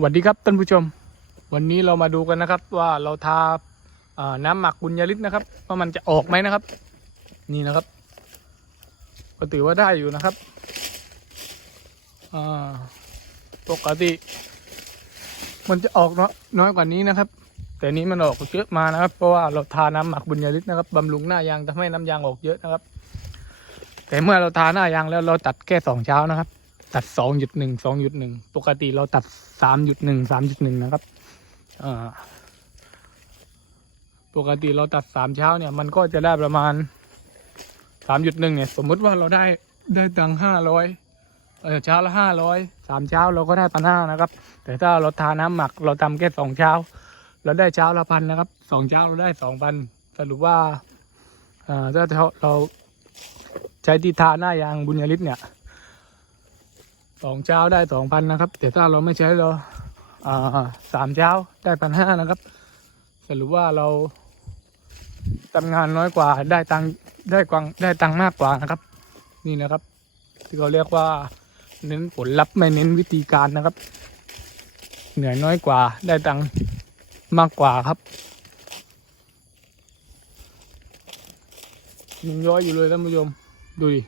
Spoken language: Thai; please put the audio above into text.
สวัสดีครับท่านผู้ชม วันนี้เรามาดูกันนะครับ ว่าเราทาอ่าน้ำหมักบุญยฤทธิ์นะครับว่ามันจะออกไหมนะครับ นี่นะครับ ก็ถือว่าได้อยู่นะครับอปกติ มันจะออกน้อยน้อยกว่านี้นะครับ แต่นี้มันออกเยอะมานะครับ เพราะว่าเราทาน้ำหมักบุญยฤทธิ์นะครับบำรุงหน้ายางทำให้น้ำยางออกเยอะนะครับ แต่เมื่อเราทาหน้ายางแล้วเราตัดแค่สองเช้านะครับ ตัดสองหยุดหนึ่งสองหยุดหนึ่งปกติเราตัดสามหยุดหนึ่งสามหยุดหนึ่งนะครับปกติเราตัดสามเช้าเนี่ย มันก็จะได้ประมาณสามหยุดหนึ่งเนี่ย สมมติว่าเราได้ได้ตังห้าร้อยเออเช้าละห้าร้อยสามเช้าเราก็ได้พันห้านะครับ แต่ถ้าเราทาน้ำหมักเราทำแค่สองเช้า เราได้เช้าละพันนะครับสองเช้าเราได้สองพันสรุปว่าอ่าถ้าเราใช้ที่ทาหน้ายางบุญยฤทธิ์เนี่ย สองเช้าได้สองพันนะครับ แต่ถ้าเราไม่ใช้เราสามเช้าได้พันห้านะครับ สรุปว่าเราทำงานน้อยกว่าได้ตังได้กวางได้ตังมากกว่านะครับ นี่นะครับ ที่เขาเรียกว่าเน้นผลลัพธ์ไม่เน้นวิธีการนะครับ เหนื่อยน้อยกว่าได้ตังมากกว่าครับยังย้อยอยู่เลยท่านผู้ชมดูดิ